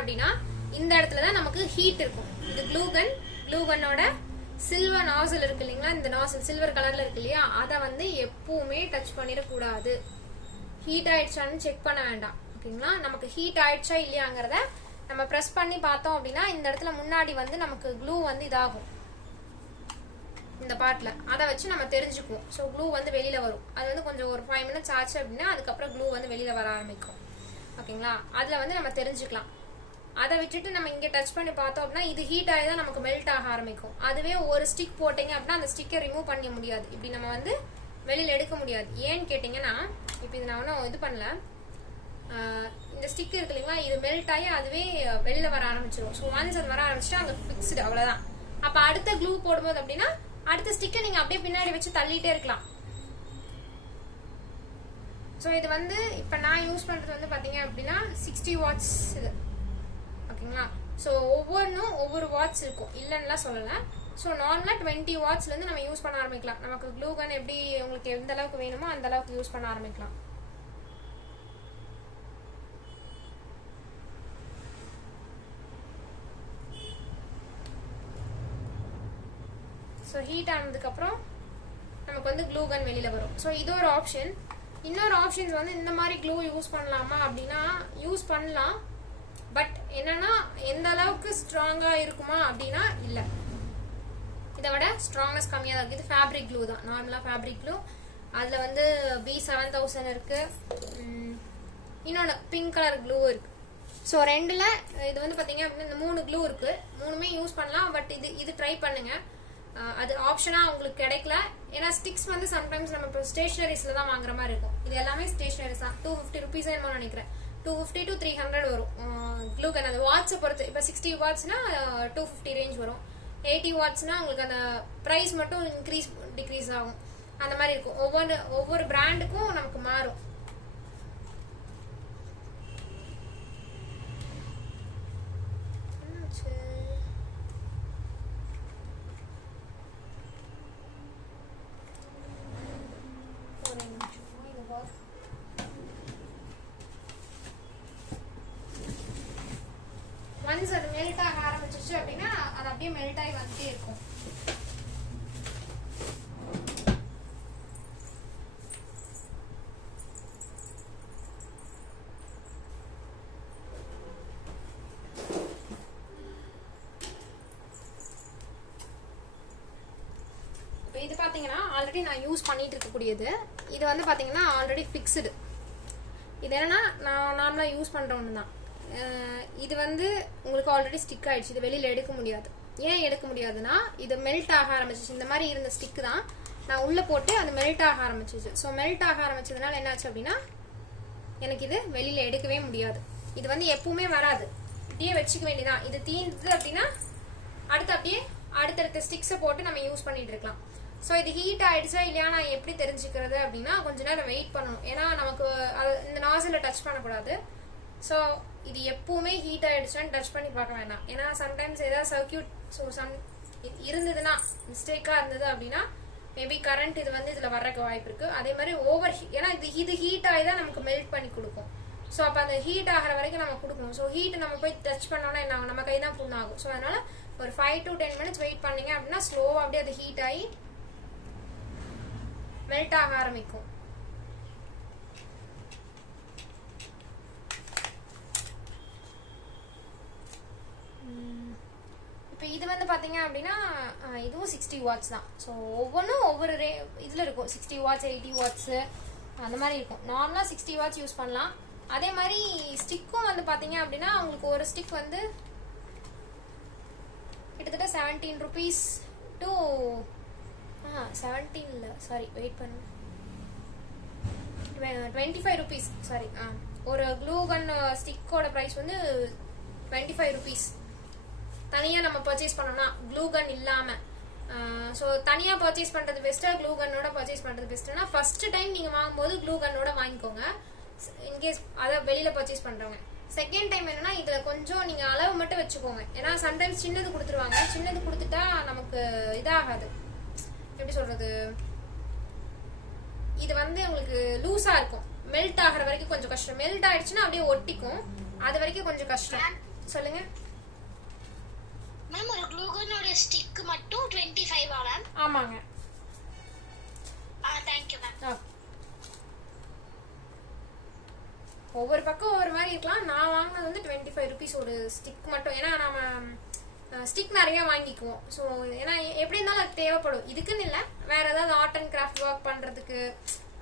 அப்படின்னா இந்த இடத்துல தான் நமக்கு ஹீட் இருக்கும். இது க்ளூ கன்னோட சில்வர் நாசில் இருக்கு இல்லைங்களா, இந்த நாசில் சில்வர் கலர்ல இருக்கு இல்லையா, அதை வந்து எப்பவுமே டச் பண்ணிடக்கூடாது. ஹீட் ஆயிடுச்சான்னு செக் பண்ண வேண்டாம். ஓகேங்களா, நமக்கு ஹீட் ஆயிடுச்சா இல்லையாங்கிறத நம்ம ப்ரெஸ் பண்ணி பார்த்தோம் அப்படின்னா இந்த இடத்துல முன்னாடி வந்து நமக்கு க்ளூ வந்து இதாகும் இந்த பார்ட்ல. அதை வச்சு நம்ம தெரிஞ்சுக்குவோம். ஸோ க்ளூ வந்து வெளியில வரும். அது வந்து கொஞ்சம் ஒரு 5 minutes ஆச்சு அப்படின்னா அதுக்கப்புறம் க்ளூ வந்து வெளியில வர ஆரம்பிக்கும். ஓகேங்களா, அதுல வந்து நம்ம தெரிஞ்சுக்கலாம். அதை விட்டுட்டு நம்ம இங்க டச் பண்ணி பார்த்தோம் அப்படின்னா இது ஹீட் ஆகி தான் நமக்கு மெல்ட் ஆக ஆரம்பிக்கும். அதுவே ஒரு ஸ்டிக் போட்டீங்க அப்படின்னா அந்த ஸ்டிக்கை ரிமூவ் பண்ண முடியாது. இப்படி நம்ம வந்து வெளியில எடுக்க முடியாது. ஏன்னு கேட்டீங்கன்னா இப்போ இது நான் ஒன்றும் இது பண்ணல, இந்த ஸ்டிக் இருக்கு இல்லைங்களா, இது மெல்ட் ஆகி அதுவே வெளியில வர ஆரம்பிச்சிடும். ஸோ ஒன்ஸ் அது வர ஆரம்பிச்சுட்டா அங்கே ஃபிக்ஸ்டு, அவ்வளோதான். அப்போ அடுத்த க்ளூ போடும்போது அப்படின்னா அடுத்த ஸ்டிக்கை நீங்க அப்படியே பின்னாடி வச்சு தள்ளிட்டே இருக்கலாம். ஸோ இது வந்து இப்போ நான் யூஸ் பண்றது வந்து பாத்தீங்க அப்படின்னா 60 watts இது. ஓகேங்களா, ஸோ ஒவ்வொன்றும் ஒவ்வொரு வாட்ஸ் இருக்கும், இல்லைன்னுலாம் சொல்லலை. ஸோ நார்மலாக 20 wattsலேருந்து நம்ம யூஸ் பண்ண ஆரம்பிக்கலாம். நமக்கு க்ளூ கன் எப்படி உங்களுக்கு எந்த அளவுக்கு வேணுமோ அந்த அளவுக்கு யூஸ் பண்ண ஆரம்பிக்கலாம். ஸோ ஹீட் ஆனதுக்கப்புறம் நமக்கு வந்து க்ளூ கன் வெளியில் வரும். ஸோ இது ஒரு ஆப்ஷன். இன்னொரு ஆப்ஷன்ஸ் வந்து இந்த மாதிரி க்ளூ யூஸ் பண்ணலாமா அப்படின்னா யூஸ் பண்ணலாம். பட் என்னன்னா எந்த அளவுக்கு ஸ்ட்ராங்காக இருக்குமா அப்படின்னா இல்லை, இதை விட ஸ்ட்ராங்னஸ் கம்மியாக தான் இருக்குது. இது ஃபேப்ரிக் க்ளூ தான், நார்மலாக ஃபேப்ரிக் க்ளூ. அதில் வந்து B7000 இருக்குது. இன்னொன்று பிங்க் கலர் க்ளூ இருக்குது. ஸோ ரெண்டில் இது வந்து பார்த்தீங்க அப்படின்னா இந்த 3 க்ளூ இருக்குது. 3மே யூஸ் பண்ணலாம். பட் இது ட்ரை பண்ணுங்கள். அது ஆப்ஷனாக உங்களுக்கு கிடைக்கல. ஏன்னா ஸ்டிக்ஸ் வந்து சம்டைம்ஸ் நம்ம இப்போ ஸ்டேஷனரிஸில் தான் வாங்குற மாதிரி இருக்கும். இது எல்லாமே ஸ்டேஷனரிஸ் தான். 250 rupees என்னமோ நினைக்கிறேன். 250 to 300 வரும் க்ளூ கன். அது வாட்ஸை பொறுத்து. இப்போ 60 wattsனா 250 ரேஞ்ச் வரும். 80 wattsனா உங்களுக்கு அந்த ப்ரைஸ் மட்டும் இன்க்ரீஸ் டிக்ரீஸ் ஆகும். அந்த மாதிரி இருக்கும். ஒவ்வொரு பிராண்டுக்கும் நமக்கு மாறும். ஒன்ஸ் அது மெல்ட் ஆக ஆரம்பிச்சிச்சு அப்படின்னா அது அப்படியே மெல்ட் ஆகி வந்துட்டே இருக்கும். இப்போ இது பார்த்தீங்கன்னா ஆல்ரெடி நான் யூஸ் பண்ணிட்டு இருக்கக்கூடியது. இது வந்து பார்த்தீங்கன்னா ஆல்ரெடி ஃபிக்ஸ்டு. இது என்னன்னா நான் நார்மலாக யூஸ் பண்ணுற ஒன்று தான். இது வந்து உங்களுக்கு ஆல்ரெடி ஸ்டிக் ஆயிடுச்சு. இது வெளியில் எடுக்க முடியாது. ஏன் எடுக்க முடியாதுன்னா இது மெல்ட் ஆக ஆரம்பிச்சிச்சு. இந்த மாதிரி இருந்த ஸ்டிக் தான் நான் உள்ளே போட்டு அது மெல்ட் ஆக ஆரம்பிச்சிச்சு. ஸோ மெல்ட் ஆக ஆரம்பிச்சதுனால என்னாச்சு அப்படின்னா எனக்கு இது வெளியில் எடுக்கவே முடியாது. இது வந்து எப்பவுமே வராது, இப்படியே வச்சுக்க வேண்டியதான். இது தீர்ந்தது அப்படின்னா அப்படியே அடுத்தடுத்த ஸ்டிக்ஸை போட்டு நம்ம யூஸ் பண்ணிட்டு இருக்கலாம். ஸோ இது ஹீட் ஆயிடுச்சா இல்லையா நான் எப்படி தெரிஞ்சுக்கிறது அப்படின்னா கொஞ்ச நேரம் வெயிட் பண்ணணும். ஏன்னா நமக்கு இந்த நாசில டச் பண்ணக்கூடாது. ஸோ இது எப்பவுமே ஹீட் ஆயிடுச்சான்னு டச் பண்ணி பார்க்க வேண்டாம். ஏன்னா சம்டைம்ஸ் ஏதாவது சர்க்கியூட் இருந்ததுன்னா மிஸ்டேக்காக இருந்தது அப்படின்னா மேபி கரண்ட் இது வந்து இதில் வர்றக்கு வாய்ப்பு இருக்குது. அதே மாதிரி ஏன்னா இது ஹீட் ஆகி தான் நமக்கு மெல்ட் பண்ணி கொடுக்கும். ஸோ அப்போ அந்த ஹீட் ஆகிற வரைக்கும் நம்ம கொடுக்கணும். ஸோ ஹீட் நம்ம போய் டச் பண்ணோன்னா என்ன ஆகும், நம்ம கை தான் புண்ணாகும். ஸோ அதனால ஒரு 5 to 10 minutes வெயிட் பண்ணீங்க அப்படின்னா ஸ்லோவாக அப்படியே அது ஹீட் ஆகி மெல்ட் ஆக ஆரம்பிக்கும். இப்போ இது வந்து பார்த்தீங்க அப்படின்னா இதுவும் 60 watts தான். ஸோ ஒவ்வொன்றும் ஒவ்வொரு இதில் இருக்கும். 60 watts 80 watts அந்த மாதிரி இருக்கும். நார்மலாக 60 watts யூஸ் பண்ணலாம். அதே மாதிரி ஸ்டிக்கும் வந்து பார்த்தீங்க அப்படின்னா உங்களுக்கு ஒரு ஸ்டிக் வந்து கிட்டத்தட்ட 17 rupees to 17 இல்லை சாரி வெயிட் பண்ணு 25 rupees சாரி. ஒரு க்ளூ கன் ஸ்டிக்கோட ப்ரைஸ் வந்து 25 rupees. தனியாக நம்ம பர்ச்சேஸ் பண்ணோம்னா க்ளூ கன் இல்லாமல். ஸோ தனியாக பர்ச்சேஸ் பண்ணுறது பெஸ்ட்டாக க்ளூ கன்னோட பர்ச்சேஸ் பண்ணுறது பெஸ்ட்டுன்னா ஃபர்ஸ்ட் டைம் நீங்கள் வாங்கும்போது க்ளூ கன்னோட வாங்கிக்கோங்க இன்கேஸ் அதை வெளியில் பர்ச்சேஸ் பண்ணுறவங்க. செகண்ட் டைம் என்னன்னா இதில் கொஞ்சம் நீங்கள் அளவு மட்டும் வச்சுக்கோங்க. ஏன்னா சம்டைம்ஸ் சின்னது கொடுத்துருவாங்க. சின்னது கொடுத்துட்டா நமக்கு இதாகாது, எப்படி சொல்கிறது, இது வந்து உங்களுக்கு லூஸாக இருக்கும். மெல்ட் ஆகிற வரைக்கும் கொஞ்சம் கஷ்டம். மெல்ட் ஆயிடுச்சுன்னா அப்படியே ஒட்டிக்கும், அது வரைக்கும் கொஞ்சம் கஷ்டம். சொல்லுங்க மேம். ஒரு க்ளூ கன்னோட ஸ்டிக் மட்டும் 25 ஆ மேம்? ஆமாங்க. Thank you ma'am. ஒவ்வொரு பக்கம் ஒவ்வொரு மாதிரி இருக்கலாம். நான் வாங்கினது வந்து 25 ருபீஸ் ஒரு ஸ்டிக் மட்டும். ஏன்னா நம்ம ஸ்டிக் நிறைய வாங்கிக்குவோம். ஸோ ஏன்னா எப்படி இருந்தாலும் அது தேவைப்படும். இதுக்குன்னு இல்லை, வேற ஏதாவது ஆர்ட் அண்ட் கிராஃப்ட் ஒர்க் பண்றதுக்கு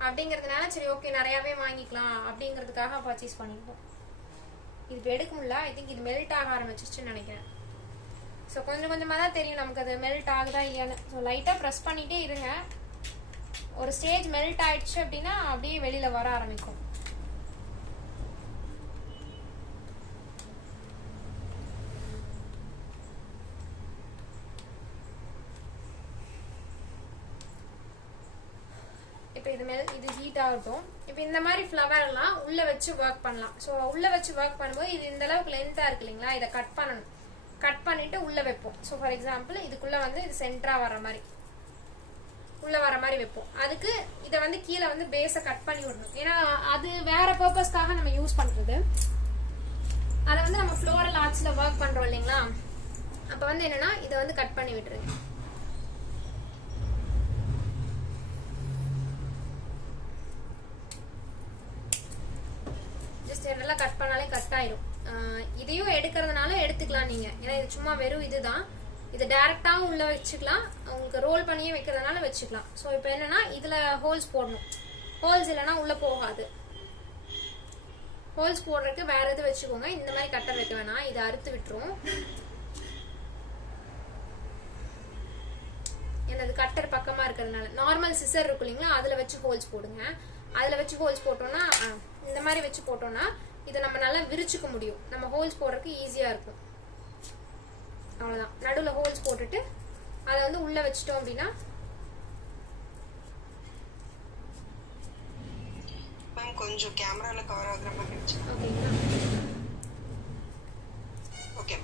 அப்படிங்கிறதுனால சரி ஓகே நிறையாவே வாங்கிக்கலாம் அப்படிங்கிறதுக்காக பர்ச்சேஸ் பண்ணிக்குவோம். இது இப்போ எடுக்க முடியல. ஐ திங்க் இது மெல்ட் ஆக ஆரம்பிச்சிச்சுன்னு நினைக்கிறேன். ஸோ கொஞ்சம் கொஞ்சமாக தான் தெரியும் நமக்கு அது மெல்ட் ஆகுதா இல்லையான்னு. ஸோ லைட்டாக ப்ரெஸ் பண்ணிகிட்டே இருங்க. ஒரு ஸ்டேஜ் மெல்ட் ஆயிடுச்சு அப்படின்னா அப்படியே வெளியில் வர ஆரம்பிக்கும். இப்போ இது ஹீட் ஆகட்டும். இப்போ இந்த மாதிரி ஃப்ளவர்லாம் உள்ளே வச்சு ஒர்க் பண்ணலாம். ஸோ உள்ளே வச்சு ஒர்க் பண்ணும்போது இது இந்த அளவுக்கு லென்த்தாக இருக்கு இல்லைங்களா, இதை கட் பண்ணணும். கட் பண்ணிட்டு உள்ளே வைப்போம். ஸோ ஃபார் எக்ஸாம்பிள் இதுக்குள்ளே வந்து இது சென்டராக வர மாதிரி உள்ளே வர மாதிரி வைப்போம். அதுக்கு இதை வந்து கீழே வந்து பேஸை கட் பண்ணி விடணும். ஏன்னா அது வேற பர்பஸ்க்காக நம்ம யூஸ் பண்ணுறது. அதை வந்து நம்ம ஃப்ளோரல் ஆர்ட்ஸில் ஒர்க் பண்ணுறோம் இல்லைங்களா, அப்போ வந்து என்னென்னா இதை வந்து கட் பண்ணி விட்டுருங்க. நல்லா கட் பண்ணாலே கட் ஆயிடும். இதையும் எடுக்கிறதுனால எடுத்துக்கலாம் நீங்க. ஏன்னா இது சும்மா வெறும் இதுதான். இது டைரக்டாவும் உள்ள வச்சுக்கலாம், உங்களுக்கு ரோல் பண்ணியே வைக்கிறதுனால வச்சுக்கலாம். ஸோ இப்போ என்னன்னா இதுல ஹோல்ஸ் போடணும். ஹோல்ஸ் இல்லைன்னா உள்ள போகாது. ஹோல்ஸ் போடுறதுக்கு வேற எது வச்சுக்கோங்க. இந்த மாதிரி கட்டர் வைக்க வேணாம், இதை அறுத்து விட்டுரும். எனது கட்டர் பக்கமா இருக்கிறதுனால நார்மல் சிசர் இருக்கும் இல்லைங்களா, அதுல வச்சு ஹோல்ஸ் போடுங்க. அதுல வச்சு ஹோல்ஸ் போட்டோம்னா இந்த மாதிரி வச்சு போட்டோம்னா இதை நம்ம நல்லா விரிச்சுக்க முடியும். நம்ம ஹோல்ஸ் போடுறதுக்கு ஈஸியா இருக்கும். அவ்வளவுதான். நடுவில் ஹோல்ஸ் போட்டுட்டு அதை வந்து உள்ள வச்சிட்டோம் அப்படின்னா மேம் கொஞ்சம் கேமரால கவர் ஆகுற மாதிரி இருந்துச்சு. ஓகேங்களா? ஓகே.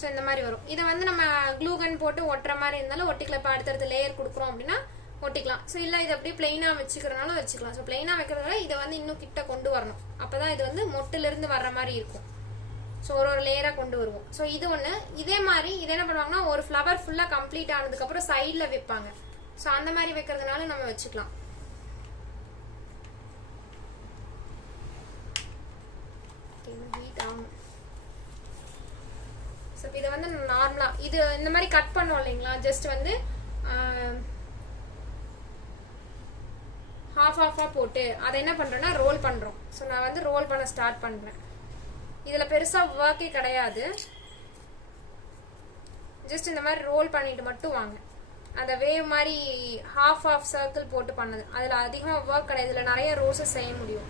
ஸோ இந்த மாதிரி வரும். இதை வந்து நம்ம க்ளூ கன் போட்டு ஒட்டுற மாதிரி இருந்தாலும் ஒட்டிக்கலாம். இப்போ அடுத்தடுத்த லேயர் கொடுக்குறோம் அப்படின்னா ஒட்டிக்கலாம். ஸோ இல்லை இது அப்படியே பிளெயினாக வச்சுக்கிறனாலும் வச்சுக்கலாம். ஸோ பிளெயினாக வைக்கிறதால இதை வந்து இன்னும் கிட்ட கொண்டு வரணும். அப்போதான் இது வந்து மொட்டிலிருந்து வர்ற மாதிரி இருக்கும். ஸோ ஒரு லேயராக கொண்டு வருவோம். ஸோ இது ஒன்று. இதே மாதிரி இது என்ன பண்ணுவாங்கன்னா ஒரு ஃப்ளவர் ஃபுல்லாக கம்ப்ளீட் ஆனதுக்கப்புறம் சைடில் வைப்பாங்க. ஸோ அந்த மாதிரி வைக்கிறதுனால நம்ம வச்சுக்கலாம். ஹீட் ஆகும். ஸோ இதை வந்து நார்மலாக இது இந்த மாதிரி கட் பண்ணுவோம் இல்லைங்களா, ஜஸ்ட் வந்து ஹாஃபாக போட்டு அதை என்ன பண்ணுறேன்னா ரோல் பண்ணுறோம். ஸோ நான் வந்து ரோல் பண்ண ஸ்டார்ட் பண்ணுறேன். இதில் பெருசாக ஒர்க்கே கிடையாது. ஜஸ்ட் இந்த மாதிரி ரோல் பண்ணிட்டு மட்டும் வாங்க. அந்த வேவ் மாதிரி ஹாஃப் சர்க்கிள் போட்டு பண்ணது. அதில் அதிகமாக ஒர்க் கிடையாது. இதில் நிறைய ரோஸஸ் செய்ய முடியும்.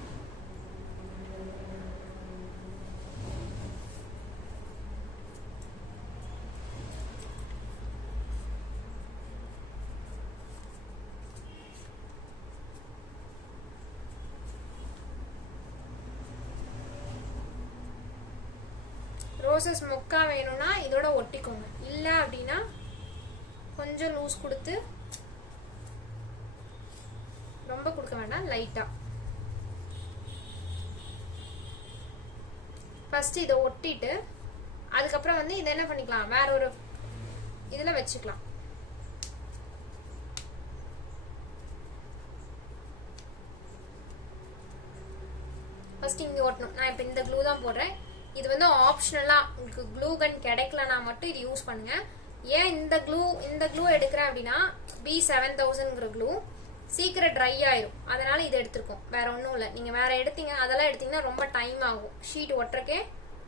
ரோசஸ் மொக்கா வேணும்னா இதோட ஒட்டிக்கோங்க. இல்லை அப்படின்னா கொஞ்சம் லூஸ் கொடுத்து, ரொம்ப கொடுக்க வேண்டாம், லைட்டா. ஃபர்ஸ்ட் இதை ஒட்டிட்டு அதுக்கப்புறம் வந்து இதை என்ன பண்ணிக்கலாம், வேற ஒரு இதுல வச்சுக்கலாம். ஃபர்ஸ்ட் இங்க ஒட்டணும். நான் இப்போ இந்த க்ளூ தான் போடுறேன். இது வந்து ஆப்ஷனலா, உங்களுக்கு க்ளூ கன் கிடைக்கலனா மட்டும் இது யூஸ் பண்ணுங்க. ஏன் இந்த க்ளூ எடுக்கிறேன் அப்படின்னா B7000ங்கிற க்ளூ சீக்கிரம் ட்ரை ஆயிரும். அதனால இதை எடுத்திருக்கோம். வேற ஒன்றும் இல்லை. நீங்க வேற எடுத்தீங்க, அதெல்லாம் எடுத்தீங்கன்னா ரொம்ப டைம் ஆகும். ஷீட் ஒட்டுறக்கே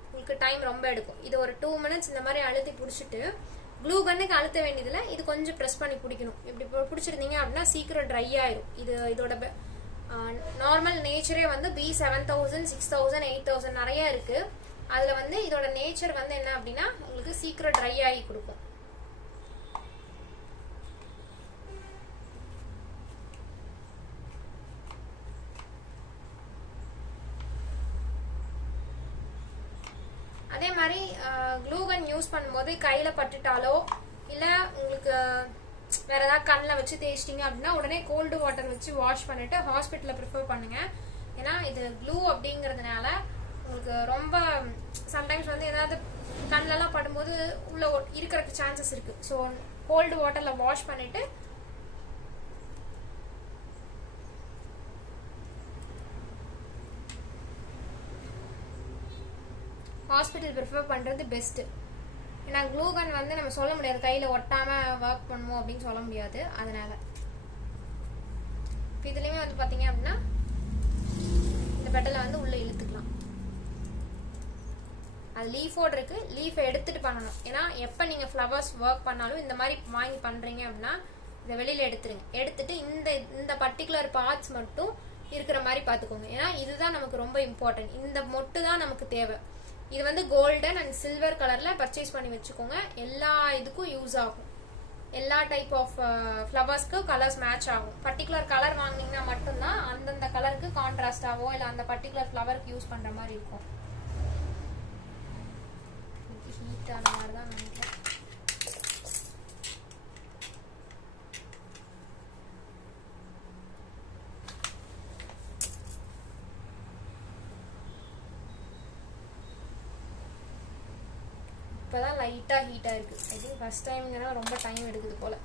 உங்களுக்கு டைம் ரொம்ப எடுக்கும். இது ஒரு 2 மினிட்ஸ் இந்த மாதிரி அழுத்தி பிடிச்சிட்டு, க்ளூ கன்னுக்கு அழுத்த வேண்டியதில்லை, இது கொஞ்சம் ப்ரெஸ் பண்ணி பிடிக்கணும். இப்படி பிடிச்சிருந்தீங்க அப்படின்னா சீக்கிரம் ட்ரை ஆயிரும். இதோட நார்மல் நேச்சரே வந்து B7000, 6000, 8000 நிறைய இருக்கு. அதுல வந்து இதோட நேச்சர் வந்து என்ன அப்படின்னா உங்களுக்கு சீக்கிரம் ட்ரை ஆகி கொடுக்கும். அதே மாதிரி க்ளூ கன் யூஸ் பண்ணும்போது கையில பட்டுட்டாலோ இல்ல உங்களுக்கு வேற ஏதாவது கண்ணில் வச்சு தேய்ச்சிட்டிங்க அப்படின்னா உடனே கோல்டு வாட்டர் வச்சு வாஷ் பண்ணிட்டு ஹாஸ்பிட்டலில் ப்ரிஃபர் பண்ணுங்க. ஏன்னா இது க்ளூ அப்படிங்கிறதுனால உங்களுக்கு ரொம்ப சம்டைம்ஸ் வந்து ஏதாவது கண்ணெல்லாம் படும்போது உள்ள இருக்கிறதுக்கு சான்சஸ் இருக்கு. ஸோ கோல்டு வாட்டர்ல வாஷ் பண்ணிட்டு ஹாஸ்பிட்டல் ப்ரிஃபர் பண்றது பெஸ்ட். ஏன்னா க்ளூகன் வந்து நம்ம சொல்ல முடியாது கையில ஒட்டாம ஒர்க் பண்ணுவோம் அப்படின்னு சொல்ல முடியாது. அதனால இதுலயுமே வந்து பாத்தீங்க அப்படின்னா இந்த பெட்டலை வந்து உள்ள இழுத்துக்கலாம். அது லீஃபோடு இருக்கு, லீஃபை எடுத்துட்டு பண்ணணும். ஏன்னா எப்ப நீங்க ஃப்ளவர்ஸ் ஒர்க் பண்ணாலும் இந்த மாதிரி வாங்கி பண்றீங்க அப்படின்னா இதை வெளியில எடுத்துருங்க. எடுத்துட்டு இந்த பர்டிகுலர் பார்ட்ஸ் மட்டும் இருக்கிற மாதிரி பாத்துக்கோங்க. ஏன்னா இதுதான் நமக்கு ரொம்ப இம்பார்ட்டன்ட். இந்த மொட்டு தான் நமக்கு தேவை. இது வந்து கோல்டன் அண்ட் சில்வர் கலர்ல பர்ச்சேஸ் பண்ணி வச்சுக்கோங்க. எல்லா இதுக்கும் யூஸ் ஆகும். எல்லா டைப் ஆஃப் ஃப்ளவர்ஸ்க்கு கலர்ஸ் மேட்ச் ஆகும். பர்டிகுலர் கலர் வாங்கினீங்கன்னா மட்டும்தான் அந்தந்த கலருக்கு கான்ட்ராஸ்டாவோ இல்லை அந்த பர்டிகுலர் ஃப்ளவருக்கு யூஸ் பண்ற மாதிரி இருக்கும். ஹீட்டான மாதிரி தான் நினைக்கிறேன். இப்போதான் லைட்டாக ஹீட்டாக இருக்குது. ஐ திங்க் ஃபர்ஸ்ட் டைம்ங்கிறனால ரொம்ப டைம் எடுக்குது போல்.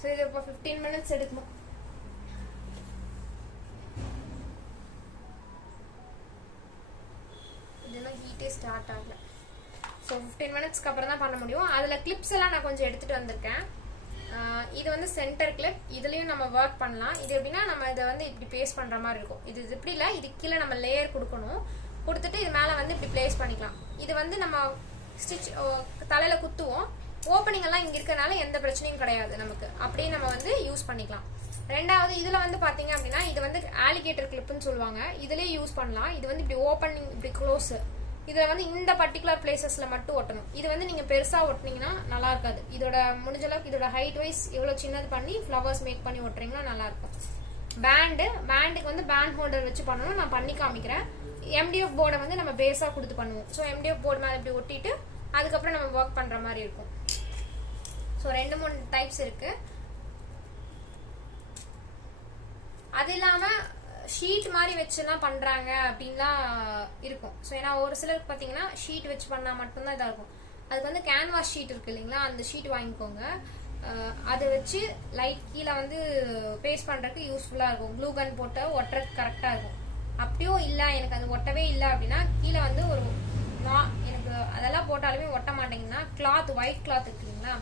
ஸோ இது இப்போ 15 minutes எடுக்குமா? இதெல்லாம் ஹீட்டே ஸ்டார்ட் ஆகல. ஸோ 15 minutesக்கு அப்புறம் தான் பண்ண முடியும். அதில் கிளிப்ஸ் எல்லாம் நான் கொஞ்சம் எடுத்துகிட்டு வந்திருக்கேன். இது வந்து சென்டர் கிளிப். இதுலேயும் நம்ம ஒர்க் பண்ணலாம். இது எப்படின்னா நம்ம இதை வந்து இப்படி பேஸ்ட் பண்ணுற மாதிரி இருக்கும். இது இப்படி இல்லை, இது கீழே நம்ம லேயர் கொடுக்கணும். கொடுத்துட்டு இது மேலே வந்து இப்படி பிளேஸ் பண்ணிக்கலாம். இது வந்து நம்ம ஸ்டிச் தலையில குத்துவோம். ஓப்பனிங் எல்லாம் இங்க இருக்கனால எந்த பிரச்சனையும் கிடையாது நமக்கு. அப்படியே நம்ம வந்து யூஸ் பண்ணிக்கலாம். ரெண்டாவது இதுல வந்து பாத்தீங்க அப்படின்னா இது வந்து ஆலிகேட்டர் கிளிப்னு சொல்லுவாங்க. இதுலயே யூஸ் பண்ணலாம். இது வந்து இப்படி ஓப்பனிங் இப்படி க்ளோஸ். இதை வந்து இந்த பர்டிகுலர் பிளேசஸ்ல மட்டும் ஒட்டணும். இது வந்து நீங்க பெருசா ஒட்டினீங்கன்னா நல்லா இருக்காது. இதோட முடிஞ்ச அளவுக்கு இதோட ஹைட் வைஸ் எவ்வளவு சின்னது பண்ணி ஃப்ளவர்ஸ் மேக் பண்ணி ஒட்டுறீங்கன்னா நல்லா இருக்கும். பேண்டுக்கு வந்து பேண்ட் ஹோல்டர் வச்சு பண்ணணும். நான் பண்ணி காமிக்கிறேன். MDF போர்டை வந்து நம்ம பேஸா கொடுத்து பண்ணுவோம். ஸோ MDF போர்டு மேலே இப்படி ஒட்டிட்டு அதுக்கப்புறம் நம்ம ஒர்க் பண்ற மாதிரி இருக்கும். ஸோ 2-3 டைப்ஸ் இருக்கு. அது இல்லாம ஷீட் மாதிரி வச்சுலாம் பண்றாங்க அப்படின்லாம் இருக்கும். ஸோ ஏன்னா ஒரு சிலருக்கு பார்த்தீங்கன்னா ஷீட் வச்சு பண்ணா மட்டும்தான் இதாக இருக்கும். அதுக்கு வந்து கேன்வாஸ் ஷீட் இருக்கு இல்லைங்களா, அந்த ஷீட் வாங்கிக்கோங்க. அதை வச்சு லைட் கீழே வந்து பேஸ்ட் பண்றதுக்கு யூஸ்ஃபுல்லா இருக்கும். க்ளூ கன் போட்டு ஒட்டுறதுக்கு கரெக்டா இருக்கும். அப்படியும் இல்லை எனக்கு அது ஒட்டவே இல்லை அப்படின்னா கீழே வந்து ஒரு எனக்கு அதெல்லாம் போட்டாலுமே ஒட்ட மாட்டேங்கன்னா கிளாத் ஒயிட் கிளாத் இருக்குங்களா,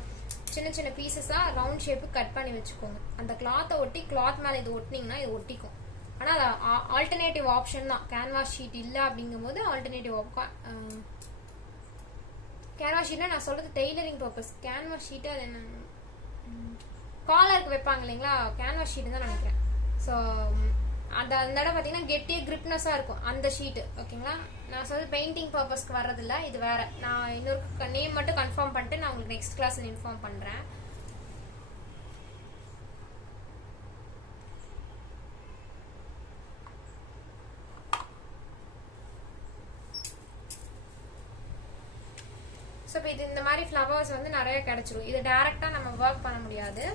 சின்ன சின்ன பீசஸா ரவுண்ட் ஷேப்பு கட் பண்ணி வச்சுக்கோங்க. அந்த கிளாத்தை ஒட்டி கிளாத் மேலே இது ஒட்டினீங்கன்னா இது ஒட்டிக்கும். ஆனால் அது ஆல்டர்னேட்டிவ் ஆப்ஷன் தான். கேன்வாஸ் ஷீட் இல்லை அப்படிங்கும் போது ஆல்டர்னேட்டிவ் கேன்வாஸ் ஷீட்னா நான் சொல்றது டெய்லரிங் பர்பஸ். கேன்வாஸ் ஷீட்டு அது என்ன காலருக்கு வைப்பாங்க இல்லைங்களா, கேன்வாஸ் ஷீட்டு தான் நினைக்கிறேன். ஸோ அந்த இடம் பார்த்தீங்கன்னா கெட்டியாக கிரிப்னஸாக இருக்கும் அந்த ஷீட்டு. ஓகேங்களா, நான் சொல்றது பெயிண்டிங் பர்பஸ்க்கு வர்றதில்ல, இது வேற. நான் இன்னொரு நேம் மட்டும் கன்ஃபார்ம் பண்ணிட்டு நான் உங்களுக்கு நெக்ஸ்ட் கிளாஸில் இன்ஃபார்ம் பண்ணுறேன். ஸோ இப்போ இது இந்த மாதிரி ஃப்ளவர்ஸ் வந்து நிறைய கிடைச்சிரும். இது டைரெக்டாக நம்ம ஒர்க் பண்ண முடியாது.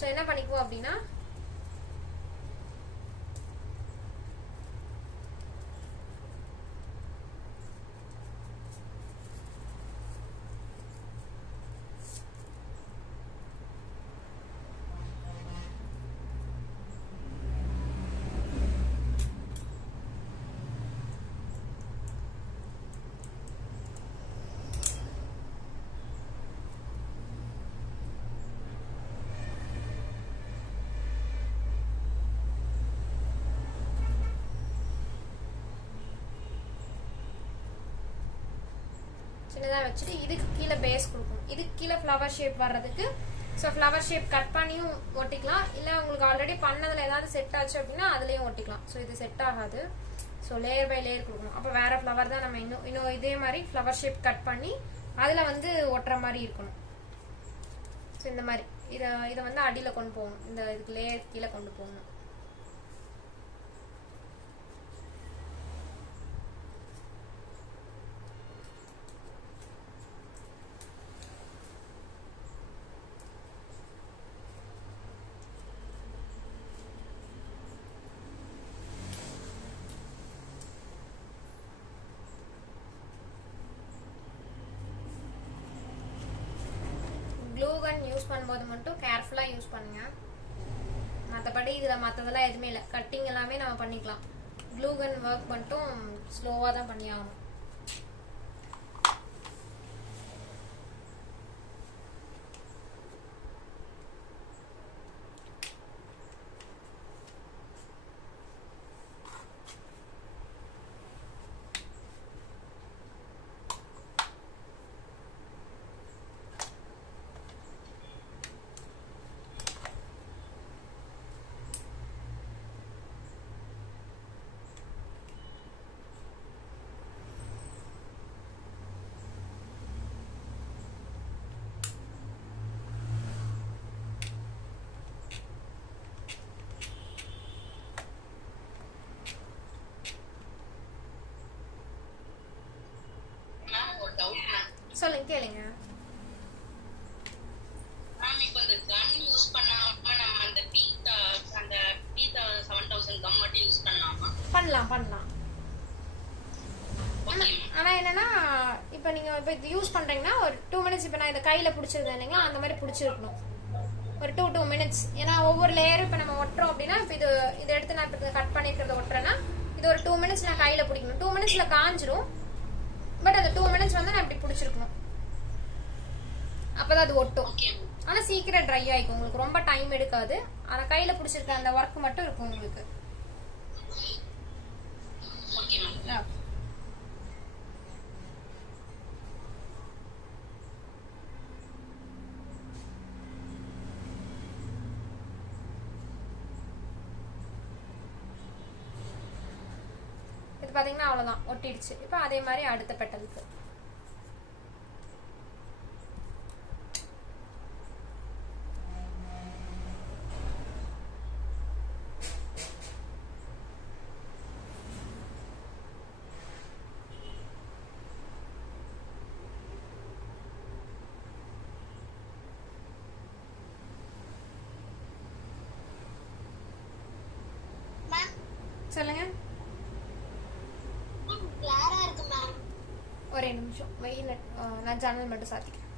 ஸோ என்ன பண்ணிக்குவோம் அப்படின்னா சின்னதாக வச்சுட்டு இதுக்கு கீழே பேஸ் கொடுக்கணும். இதுக்கு கீழே ஃப்ளவர் ஷேப் வர்றதுக்கு ஸோ ஃப்ளவர் ஷேப் கட் பண்ணியும் ஒட்டிக்கலாம். இல்லை உங்களுக்கு ஆல்ரெடி பண்ணதில் ஏதாவது செட் ஆச்சு அப்படின்னா அதுலேயும் ஒட்டிக்கலாம். ஸோ இது செட் ஆகாது. ஸோ லேயர் பை லேயர் கொடுக்கணும். அப்போ வேற ஃப்ளவர் தான் நம்ம இன்னும் இதே மாதிரி ஃப்ளவர் ஷேப் கட் பண்ணி அதில் வந்து ஒட்டுற மாதிரி இருக்கணும். ஸோ இந்த மாதிரி இதை வந்து அடியில் கொண்டு போகணும். இதுக்கு லேயர் கீழே கொண்டு போகணும். பண்ணும்போது மட்டும் கேர்ஃபுல்லாக யூஸ் பண்ணுங்க. மற்றபடி இதில் மற்றதெல்லாம் எதுவுமே இல்லை. கட்டிங் எல்லாமே நம்ம பண்ணிக்கலாம். க்ளூ கன் ஒர்க் மட்டும் ஸ்லோவாக தான் பண்ணி ஆகணும். சொல்லுங்க, கேளுங்க. மேம் இப்போ இந்த கன் யூஸ் பண்ணாம நம்ம அந்த பீத்தா 7000 கம் மட்டும் யூஸ் பண்ணலாமா? பண்ணலாம். ஓகே. ஆனால் என்னன்னா இப்போ நீங்கள் இப்போ இது யூஸ் பண்ணுறீங்கன்னா ஒரு 2 மினிட்ஸ், இப்போ நான் இதை கையில் பிடிச்சிருந்தேன் இல்லைங்களா, அந்த மாதிரி பிடிச்சிருக்கணும் ஒரு 2 மினிட்ஸ். ஏன்னா ஒவ்வொரு லேயரும் இப்போ நம்ம ஒட்டுறோம் அப்படின்னா, இப்போ இதை எடுத்து நான் இப்போ கட் பண்ணிக்கிறத ஒட்டுறேன்னா இது ஒரு 2 மினிட்ஸ் நான் கையில் பிடிக்கணும். 2 மினிட்ஸில் காஞ்சிரும். பட் அந்த 2 மினிட்ஸ் வந்து நான் இப்படி பிடிச்சிருக்கணும். அப்போதான் அது ஒட்டும். ஆனால் சீக்கிரம் ட்ரை ஆகிக்கும். உங்களுக்கு ரொம்ப டைம் எடுக்காது. ஆனால் கையில் பிடிச்சிருக்க அந்த ஒர்க் மட்டும் இருக்கும் உங்களுக்கு. Okay ma'am. இது பார்த்தீங்கன்னா அவ்வளோதான், ஒட்டிடுச்சு. இப்போ அதே மாதிரி அடுத்த பெட்டலுக்கு மேம் சொல்லுங்க. கிளாரா இருக்கு மேம். ஒரே நிமிஷம் வெயில், நான் ஜன்னல் மட்டும் சாத்திக்கிறேன்.